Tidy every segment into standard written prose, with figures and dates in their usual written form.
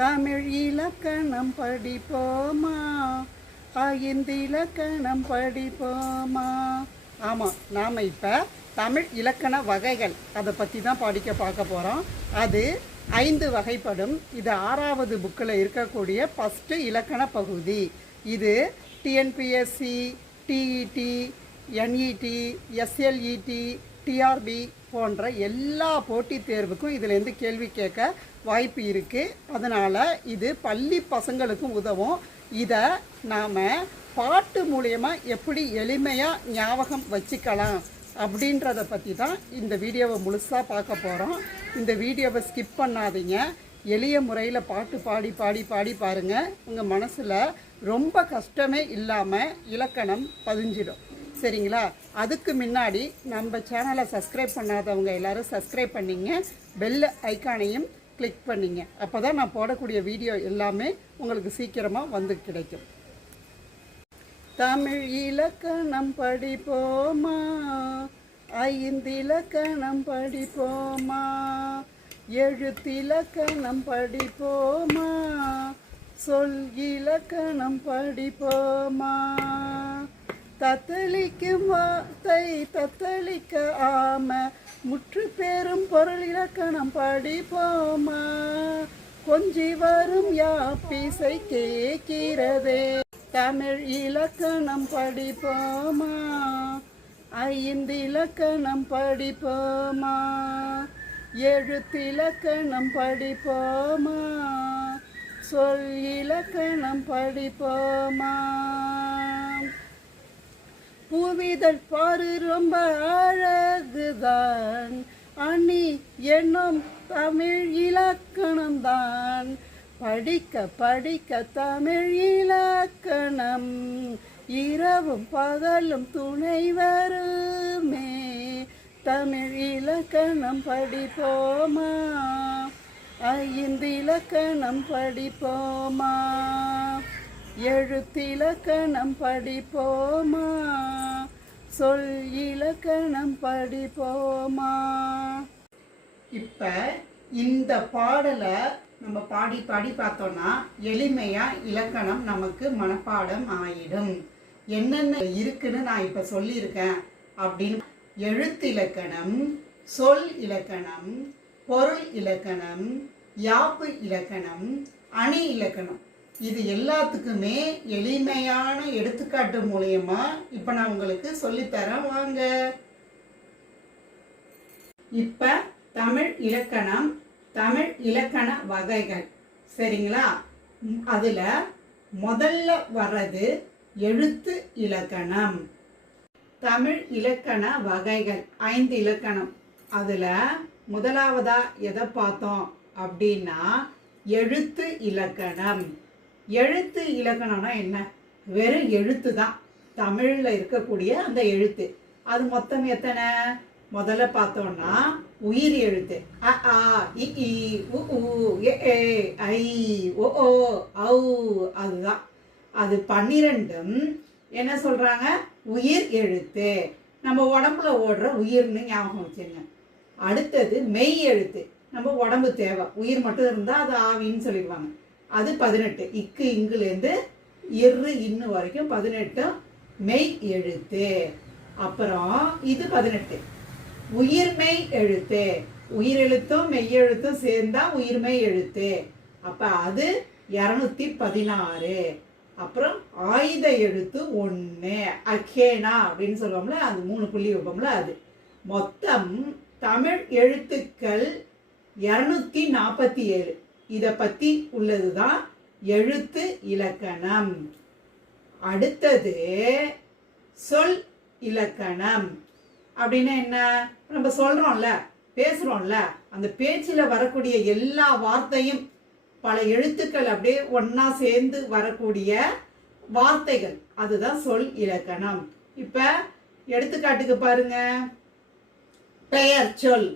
தமிழ் இலக்கணம் படிப்போமா, ஐந்து இலக்கணம் படிப்போமா. ஆமாம், நாம் இப்போ தமிழ் இலக்கண வகைகள் அதை பற்றி தான் பார்க்க போகிறோம். அது 5 வகைப்படும். இது 6வது புக்கில் இருக்கக்கூடிய ஃபஸ்ட்டு இலக்கண பகுதி. இது TNPSC, TET, NET, SLET, TRB போன்ற எல்லா போட்டித் தேர்வுக்கும் இதிலேருந்து கேள்வி கேட்க வாய்ப்பு இருக்குது. அதனால் இது பள்ளி பசங்களுக்கும் உதவும். இதை நாம் பாட்டு மூலமாக எப்படி எளிமையாக ஞாபகம் வச்சுக்கலாம் அப்படின்றத பற்றி தான் இந்த வீடியோவை முழுசாக பார்க்க போகிறோம். இந்த வீடியோவை ஸ்கிப் பண்ணாதீங்க. எளிய முறையில் பாட்டு பாடி பாடி பாடி பாருங்கள். உங்கள் மனசில் ரொம்ப கஷ்டமே இல்லாமல் இலக்கணம் பதிஞ்சிடும். சரிங்களா? அதுக்கு முன்னாடி நம்ம சேனலை சப்ஸ்கிரைப் பண்ணாதவங்க எல்லோரும் சப்ஸ்கிரைப் பண்ணிங்க, பெல் ஐக்கானையும் கிளிக் பண்ணிங்க. அப்போ தான் நான் போடக்கூடிய வீடியோ எல்லாமே உங்களுக்கு சீக்கிரமாக வந்து கிடைக்கும். தமிழ் இலக்கணம் படிப்போமா, 5 இலக்கணம் படிப்போமா, எழுத்திலக்கணம் படிப்போமா, சொல் இலக்கணம் படிப்போமா, தத்தளிக்கும் வார்த்தை தத்தளிக்க ஆம முற்று பெறும் பொருள் இலக்கணம் படிப்போமா, கொஞ்சி வரும் யாப்பிசை கேட்கிறதே. தமிழ் இலக்கணம் படிப்போமா, 5 இலக்கணம் படிப்போமா, எழுத்திலக்கணம் படிப்போமா, சொல் இலக்கணம் படிப்போமா. பூவிதழ் பாரு ரொம்ப அழகுதான், அணி என்னும் தமிழ் இலக்கணம்தான், படிக்க படிக்க தமிழ் இலக்கணம் இரவும் பகலும் துணை வருமே. தமிழ் இலக்கணம் படிப்போமா, 5 இலக்கணம் படிப்போமா, எழுத்திலக்கணம் படிப்போமா, சொல் இலக்கணம் படிப்போமா. இப்போ இந்த பாடலை நம்ம பாடி பாடி பார்த்தோன்னா எளிமையாக இலக்கணம் நமக்கு மனப்பாடம் ஆயிடும். என்னென்ன இருக்குன்னு நான் இப்போ சொல்லியிருக்கேன் அப்படின்னு: எழுத்திலக்கணம், சொல் இலக்கணம், பொருள் இலக்கணம், யாப்பு இலக்கணம், அணி இலக்கணம். இது எல்லாத்துக்குமே எளிமையான எடுத்துக்காட்டு மூலயமா இப்போ நான் உங்களுக்கு சொல்லித்தரேன் வாங்க. இப்போ தமிழ் இலக்கணம், தமிழ் இலக்கண வகைகள். சரிங்களா? அதில் முதல்ல வர்றது எழுத்து இலக்கணம். தமிழ் இலக்கண வகைகள் 5 இலக்கணம். அதில் முதலாவதா எதை பார்த்தோம் அப்படின்னா எழுத்து இலக்கணம். எழுத்து இலக்கணம்னா என்ன? வெறும் எழுத்து தான், தமிழில் இருக்கக்கூடிய அந்த எழுத்து. அது மொத்தம் எத்தனை? முதல்ல பார்த்தோம்னா உயிர் எழுத்து அ ஆ இ ஈ உ ஊ எ ஏ ஐ ஓ ஓ ஔ, அதுதான். அது 12ம் என்ன சொல்கிறாங்க? உயிர் எழுத்து. நம்ம உடம்புல ஓடுற உயிர்னு ஞாபகம் வச்சுங்க. அடுத்தது மெய் எழுத்து. நம்ம உடம்பு தேவை, உயிர் மட்டும் இருந்தால் அது ஆவின்னு சொல்லிடுவாங்க. அது 18. இக்கு இங்குலேருந்து இரு இன்னு வரைக்கும் 18 மெய் எழுத்து. அப்புறம் இது 18 உயிர்மெய் எழுத்து. உயிரெழுத்தும் மெய்யெழுத்தும் சேர்ந்தா உயிர்மெய் எழுத்து. அப்போ அது 216. அப்புறம் ஆயுத எழுத்து 1 அக்கேனா அப்படின்னு சொல்லுவோம்ல, அது 3 புள்ளி வைப்போம்ல, அது. மொத்தம் தமிழ் எழுத்துக்கள் 247. இதை பற்றி உள்ளது தான் எழுத்து இலக்கணம். அடுத்தது சொல் இலக்கணம். அப்படின்னா என்ன? நம்ம சொல்கிறோம்ல, பேசுகிறோம்ல, அந்த பேச்சில் வரக்கூடிய எல்லா வார்த்தையும் பல எழுத்துக்கள் அப்படியே ஒன்றா சேர்ந்து வரக்கூடிய வார்த்தைகள், அதுதான் சொல் இலக்கணம். இப்போ எடுத்துக்காட்டுக்கு பாருங்க: பெயர் சொல்,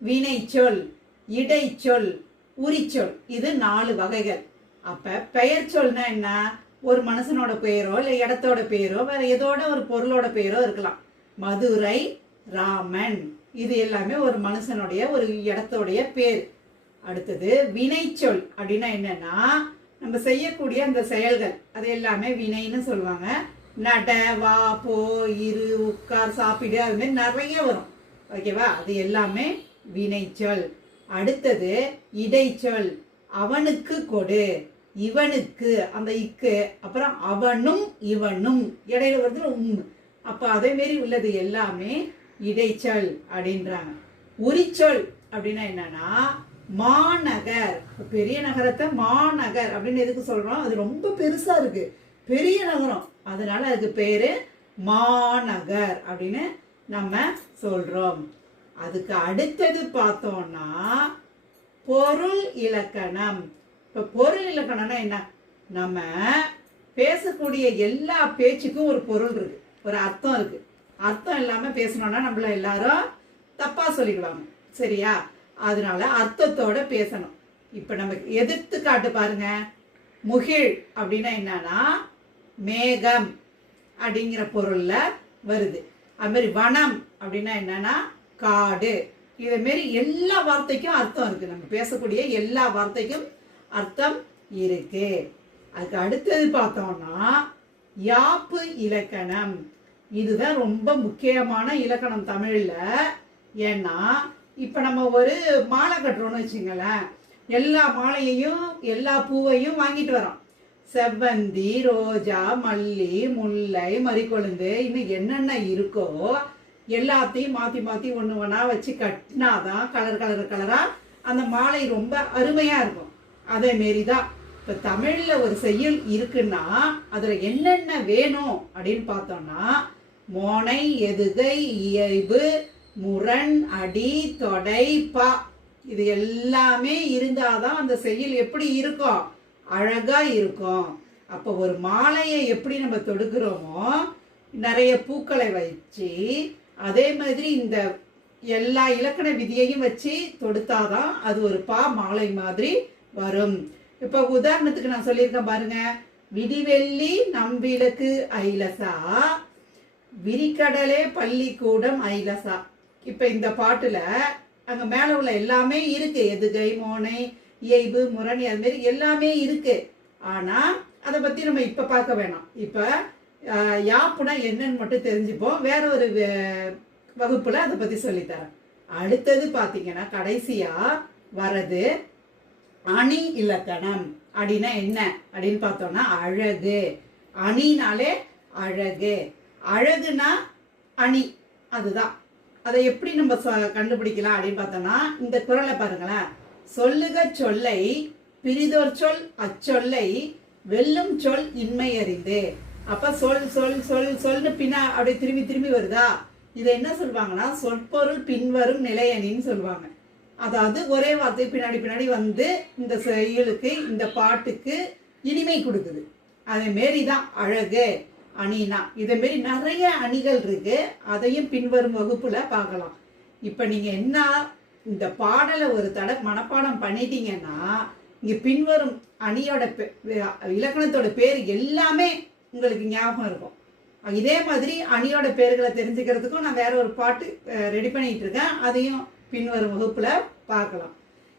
வினை சொல், இடைச்சொல், உரிச்சொல். இது 4 வகைகள். அப்போ பெயர் சொல்னா என்ன? ஒரு மனுஷனோட பெயரோ இல்லை இடத்தோட பெயரோ வேறு ஏதோட ஒரு பொருளோட பெயரோ இருக்கலாம். மதுரை, ராமன், இது எல்லாமே ஒரு மனுஷனுடைய ஒரு இடத்தோடைய பேர். அடுத்தது வினைச்சொல் அப்படின்னா என்னன்னா நம்ம செய்யக்கூடிய அந்த செயல்கள் அது எல்லாமே வினைன்னு சொல்லுவாங்க. நட, வா, போ, இரு, உட்கார், சாப்பிடு, அது மாதிரி நிறைய வரும். ஓகேவா? அது எல்லாமே வினைச்சொல். அடுத்தது இடைச்சொல். அவனுக்கு கொடு, இவனுக்கு, அந்த இக்கு, அப்புறம் அவனும் இவனும், இடையில வருது அப்போ அதே மாரி உள்ளது எல்லாமே இடைச்சொல் அப்படின்றாங்க. உரிச்சொல் அப்படின்னா என்னன்னா மாநகர், பெரிய நகரத்தை மாநகர் அப்படின்னு எதுக்கு சொல்றோம்? அது ரொம்ப பெருசா இருக்கு, பெரிய நகரம், அதனால அதுக்கு பேரு மாநகர் அப்படின்னு நம்ம சொல்றோம். அதுக்கு அடுத்தது பார்த்தோம்னா பொருள் இலக்கணம். இப்ப பொருள் இலக்கணம்னா என்ன? நம்ம பேசக்கூடிய எல்லா பேச்சுக்கும் ஒரு பொருள் இருக்கு, ஒரு அர்த்தம் இருக்கு. அர்த்தம் இல்லாம பேசணும்னா நம்மள எல்லாரும் தப்பா சொல்லிடுவாங்க. சரியா? அதனால அர்த்தத்தோட பேசணும். இப்ப நமக்கு எடுத்துக்காட்டு பாருங்க. முகில் அப்படின்னா என்னன்னா மேகம் அப்படிங்கிற பொருள்ல வருது. அது மாதிரி வனம் அப்படின்னா என்னன்னா காடு. இதே மாரி எல்லா வார்த்தைக்கும் அர்த்தம் இருக்கு. நம்ம பேசக்கூடிய எல்லா வார்த்தைக்கும் அர்த்தம் இருக்கு. அதுக்கு அடுத்தது பார்த்தோம்னா யாப்பு இலக்கணம். இதுதான் ரொம்ப முக்கியமான இலக்கணம் தமிழ்ல. ஏன்னா இப்ப நம்ம ஒரு மாலை கட்டுறோம்னு வச்சுங்களேன், எல்லா மாலையையும் எல்லா பூவையும் வாங்கிட்டு வரோம். செவ்வந்தி, ரோஜா, மல்லி, முல்லை, மறிக்கொழுந்து, இன்னும் என்னென்ன இருக்கோ எல்லாத்தையும் மாத்தி மாத்தி ஒண்ணு ஒண்ணா வச்சு கட்டினாதான் கலரா அந்த மாலை ரொம்ப அருமையா இருக்கும். அதே மாரிதான் இப்ப தமிழ்ல ஒரு செய்யுள் இருக்குன்னா அதுல என்னென்ன வேணும் அப்படின்னு பார்த்தோம்னா மோனை, எதுகை, இயைபு, முரண், அடி, தொடை, பா, இது எல்லாமே இருந்தாதான் அந்த செய்யுள் எப்படி இருக்கும்? அழகா இருக்கும். அப்போ ஒரு மாலையை எப்படி நம்ம தொடுக்கிறோமோ நிறைய பூக்களை வச்சு அதே மாதிரி இந்த எல்லா இலக்கண விதியையும் வச்சு தொடுத்தாதான் அது ஒரு பா மாலை மாதிரி வரும். இப்ப உதாரணத்துக்கு நான் சொல்லியிருக்கேன் பாருங்க. விடிவெள்ளி நம்பிலக்கு ஐலசா, விரிக்கடலே பள்ளிக்கூடம் ஐலசா. இப்ப இந்த பாட்டுல அங்க மேல உள்ள எல்லாமே இருக்கு. எதுகை, மோனை, இயைபு, முரணி, அது மாதிரி எல்லாமே இருக்கு. ஆனா அதை பத்தி நம்ம இப்ப பார்க்க வேணாம். இப்ப யாப்புனா என்னன்னு மட்டும் தெரிஞ்சுப்போம். வேற ஒரு வகுப்புல அதை பத்தி சொல்லித்தரேன். அடுத்தது பாத்தீங்கன்னா கடைசியா வரது அணி இலக்கணம். அப்படின்னா என்ன அப்படின்னு பார்த்தோம்னா அழகு. அணினாலே அழகு. அழகுனா அணி, அதுதான். அதை எப்படி நம்ம கண்டுபிடிக்கலாம் அப்படின்னு பார்த்தோம்னா இந்த குறளை பாருங்களேன். சொல்லுக சொல்லை பிரிதோர் சொல் அச்சொல்லை வெல்லும் சொல் இன்மை அறிந்து. அப்ப சொல் சொல் சொல் சொல்னு பின்னா அப்படியே திரும்பி திரும்பி வருதா? இதை என்ன சொல்லுவாங்கன்னா சொற்பொருள் பின்வரும் நிலையணின்னு சொல்லுவாங்க. அதாவது ஒரே வார்த்தை பின்னாடி பின்னாடி வந்து இந்த செயலுக்கு இந்த பாட்டுக்கு இனிமை கொடுக்குது. அதே மாரிதான் அழகு அணினா. இதே மாரி நிறைய அணிகள் இருக்கு. அதையும் பின்வரும் வகுப்புல பார்க்கலாம். இப்ப நீங்க என்ன இந்த பாடலை ஒரு தடவை மனப்பாடம் பண்ணிட்டீங்கன்னா இங்க பின்வரும் அணியோட இலக்கணத்தோட பேர் எல்லாமே உங்களுக்கு ஞாபகம் இருக்கும். இதே மாதிரி அணியோட பேர்களை தெரிஞ்சுக்கிறதுக்கும் நான் வேற ஒரு பாட்டு ரெடி பண்ணிட்டு இருக்கேன். அதையும் பின்வரும் வகுப்புல பார்க்கலாம்.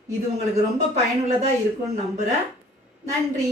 இது உங்களுக்கு ரொம்ப பயனுள்ளதா இருக்கும்னு நம்புறேன். நன்றி.